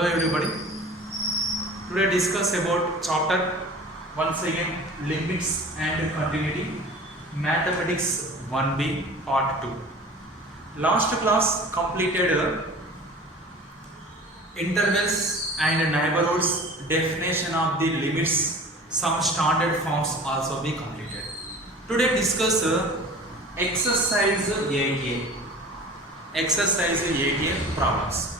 Hello everybody. Today discuss about chapter once again limits and continuity mathematics 1b part 2. Last class completed intervals and neighborhoods definition of the limits. Some standard forms also be completed. Today discuss exercise 8a. Exercise 8a problems.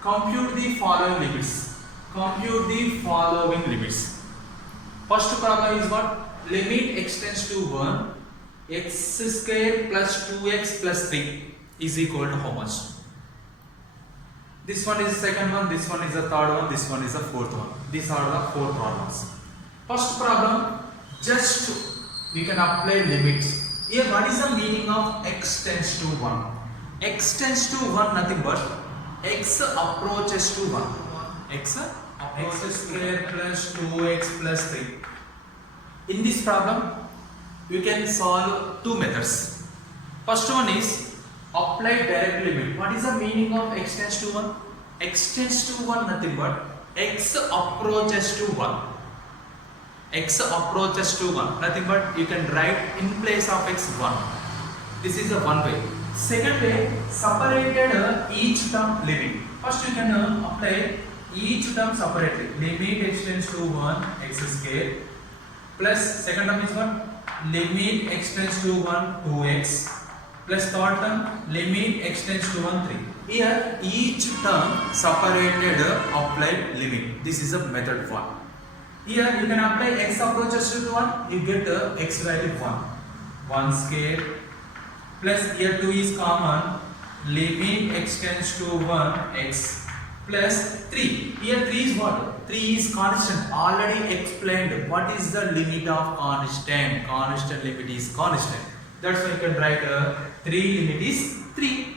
Compute the following limits. Compute the following limits. First problem is what? Limit extends to 1. X square plus 2x plus 3 is equal to how much? This one is the second one, this one is the third one, this one is the fourth one. These are the four problems. First problem, just we can apply limits. Here what is the meaning of x tends to 1? X tends to 1 nothing but x approaches to 1. X square plus 2x plus 3. In this problem, you can solve two methods. First one is apply direct limit. What is the meaning of x tends to 1? X tends to 1 nothing but x approaches to 1. X approaches to 1 nothing but you can write in place of x 1. This is the one way. Second way, separated each term limit. First you can apply each term separately. Limit extends to 1 x square plus second term is what? Limit extends to 1 2x plus third term limit extends to 1 3. Here each term separated applied limit. This is a method 1. Here you can apply x approaches to 1. You get x value 1 square plus here 2 is common, limit extends to 1 x plus 3. Here 3 is what? 3 is constant. Already explained what is the limit of constant. Constant limit is constant. That's why you can write 3 limit is 3.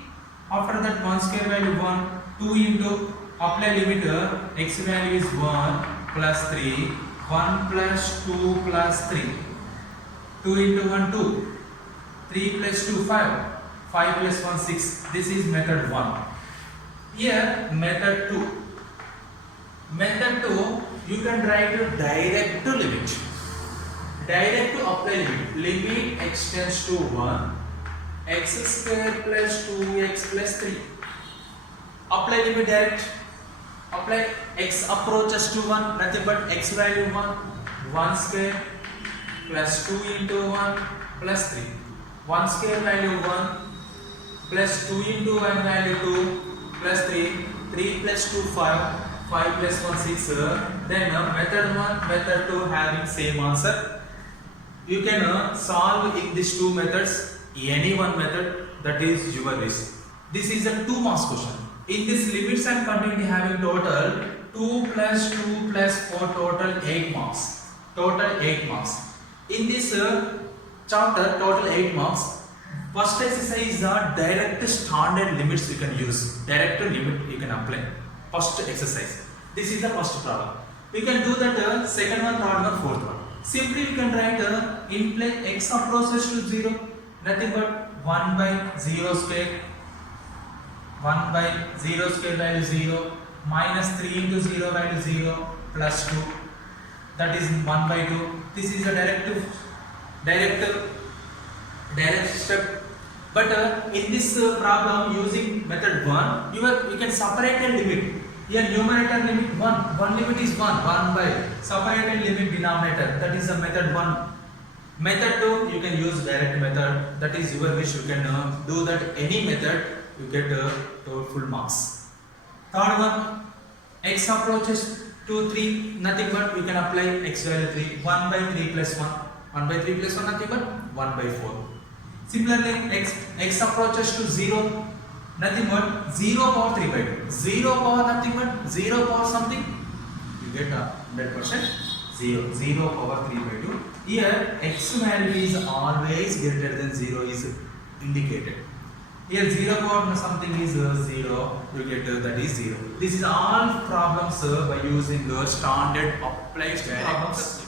After that 1 square value 1, 2 into apply limit x value is 1 plus 3, 1 plus 2 plus 3. 2 into 1 2. 3 plus 2 5, 5 plus 1 6. This is method 1. Here method 2. Method 2 you can write a direct to limit. Direct to apply limit. Limit extends to 1 x square plus 2x plus 3. Apply limit direct. Apply x approaches to 1 nothing but x value 1 square plus 2 into 1 plus 3. 1 square value 1 plus 2 into 1 value 2 plus 3 plus 2 5 plus 1 6. Then method 1 method 2 having same answer. You can solve in these two methods any one method, that is your wish. This is a 2 marks question. In this limits and continuity having total 2 plus 2 plus 4 total 8 marks. Total 8 marks. In this chapter total 8 marks. First exercise are direct standard limits you can use. Direct limit you can apply. First exercise. This is the first problem. We can do that second one, third one, fourth one. Simply you can write in place x approaches to 0. Nothing but 1 by 0 square. 1 by 0 square value 0 minus 3 into 0 value 0 plus 2. That is 1 by 2. This is a direct step. But in this problem using method 1, you can separate a limit. Here numerator limit 1 limit is 1 by separated limit denominator. That is the method 1. Method 2 you can use direct method. That is your wish. You can do that any method. You get full marks. Third one, x approaches to 3 nothing but we can apply x value 3. 1 by 3 plus 1. 1 by 3 plus 1 nothing but 1 by 4. Similarly, x approaches to 0, nothing but 0 power 3 by 2. 0 power nothing but 0 power something, you get 100% 0. 0 power 3 by 2. Here, x value is always greater than 0 is indicated. Here 0 power something is 0, you get that is 0. This is all problems by using the standard applied problems.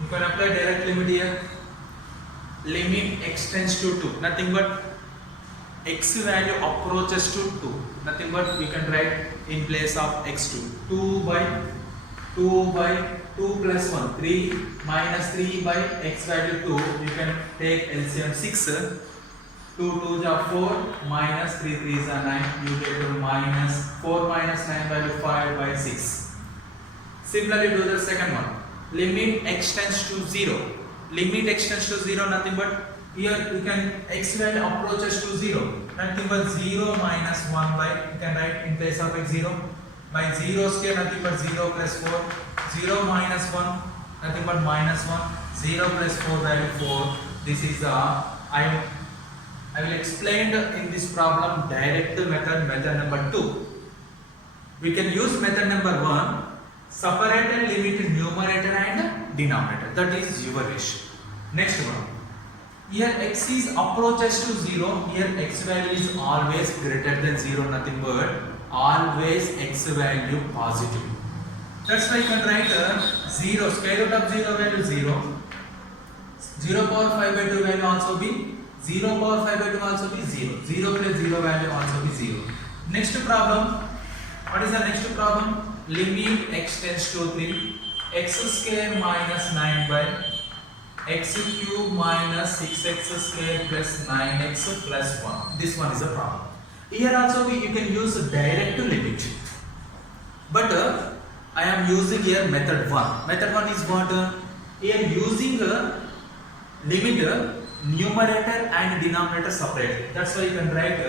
You can apply direct limit here. Limit extends to 2, nothing but x value approaches to 2, nothing but we can write in place of x2 2 by 2 plus 1 3 minus 3 by x value 2, you can take LCM 6, 2 2s are 4 minus 3 3s are 9, you get to minus 4 minus 9 value 5 by 6. Similarly do the second one, limit x tends to 0, limit x tends to 0, nothing but here you can x value approaches to 0, nothing but 0 minus 1 by, you can write in place of x 0 by 0 square, nothing but 0 plus 4, 0 minus 1, nothing but minus 1, 0 plus 4 value 4. This is the I will explain in this problem direct method number 2. We can use method number 1, separated limit numerator and denominator, that is your wish. Next one, here x is approaches to 0, here x value is always greater than 0, nothing but always x value positive. That's why you can write 0, square root of 0 value 0, 0 power 5 by 2 value also be 0 power 5 by 2 also be 0, 0 plus 0 value also be 0. Next problem, what is the next problem? Limit x tends to 3, x square minus 9 by x cube minus 6x square plus 9x plus 1. This one is a problem. Here also you can use direct limit, but I am using here method 1. Method 1 is what? Here using limit numerator and denominator separate. That's why you can write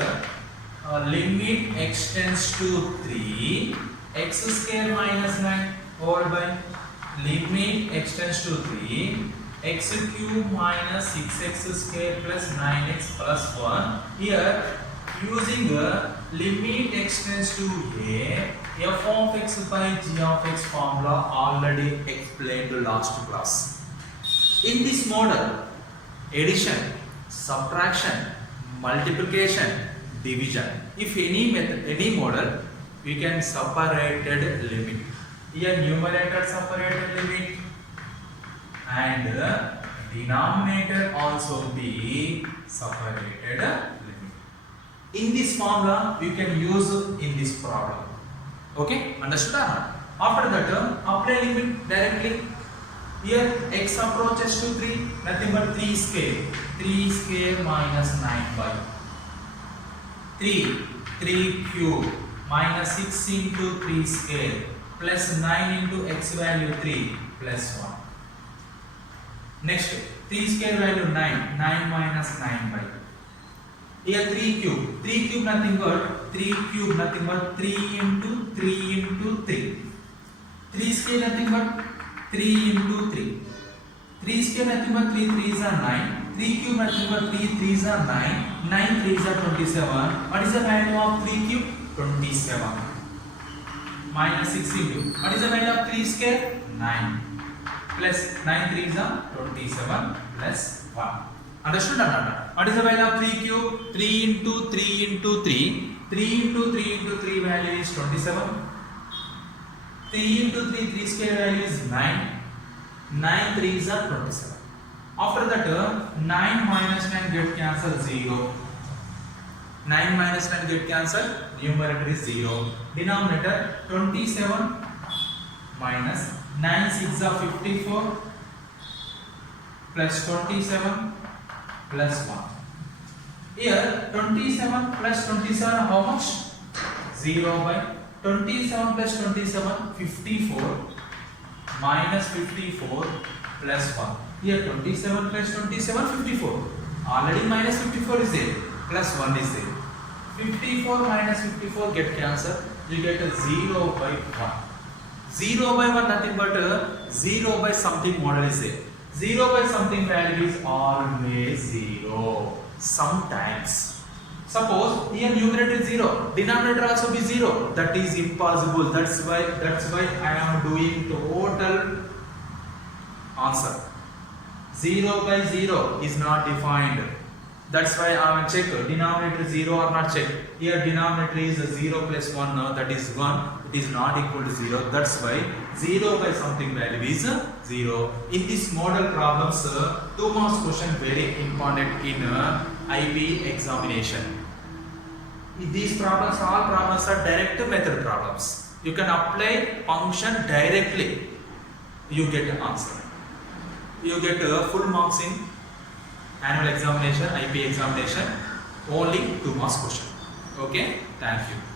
limit x tends to 3, x square minus 9 over by limit x tends to 3, x cube minus 6x square plus 9x plus 1. Here using limit x tends to a, f of x by g of x formula already explained last class. In this model, addition, subtraction, multiplication, division, if any method, any model, we can separated limit. Here numerator separated limit and denominator also be separated limit. In this formula we can use in this problem. Okay, understood or not? After that apply limit directly. Here x approaches to 3, nothing but 3 square minus 9 by 3 cube minus 6 into 3 square plus 9 into x value 3 plus 1. Next 3 square value 9 minus 9 by, here 3 cube nothing but 3 into 3 into 3, 3 square nothing but 3 into 3, 3 square nothing but 3 3s are 9, 3 cube nothing but 3 3s are 9, 9 3s are 27. What is the value of 3 cube? 27 minus 6 into, what is the value of 3 square? 9 plus 9 3s are 27 plus 1. Understood or not? What is the value of 3 cube? 3 into 3 into 3, 3 into 3 into 3 value is 27. 3 into 3 square value is 9, 9 3s are 27. After that 9 minus 9 get cancelled 0, 9 minus 9 get cancelled, numerator is 0, denominator 27 minus 9 6 are 54 plus 27 plus 1. Here 27 plus 27 how much? 0 by 27 plus 27 54 minus 54 plus 1. Here 27 plus 27 54. Already minus 54 is there, plus 1 is there. 54 minus 54 get cancelled. You get a 0 by 1. 0 by 1 nothing but 0 by something model is there. 0 by something value is always 0. Sometimes. Suppose here numerator is 0, denominator also be 0. That is impossible. That's why I am doing total answer. 0 by 0 is not defined. That's why I will check denominator 0 or not check. Here denominator is 0 plus 1, that is 1. It is not equal to 0. That's why 0 by something value is 0. In this model problems, 2 marks question very important in IB examination. These problems, all problems are direct method problems. You can apply function directly. You get an answer. You get full marks in annual examination, IP examination, only 2 marks question. Okay, thank you.